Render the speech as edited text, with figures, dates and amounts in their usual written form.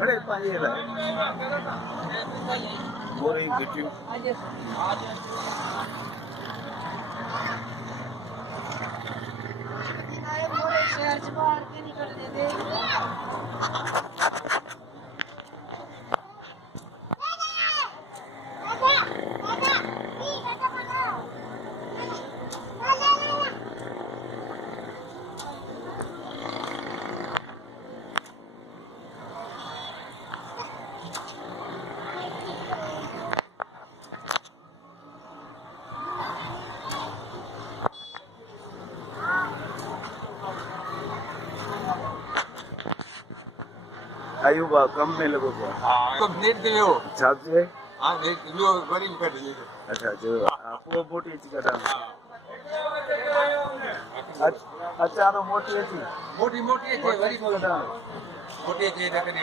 बड़े पानी है मोरी गिट्टी आयुबा कम में लगो को तो नेट दियो साहब से हां नेट दियो बड़ी कर दियो अच्छा जो आपको मोटी चीज का अच्छा तो मोटी थी मोटी मोटी है बड़ी मोटी है देखने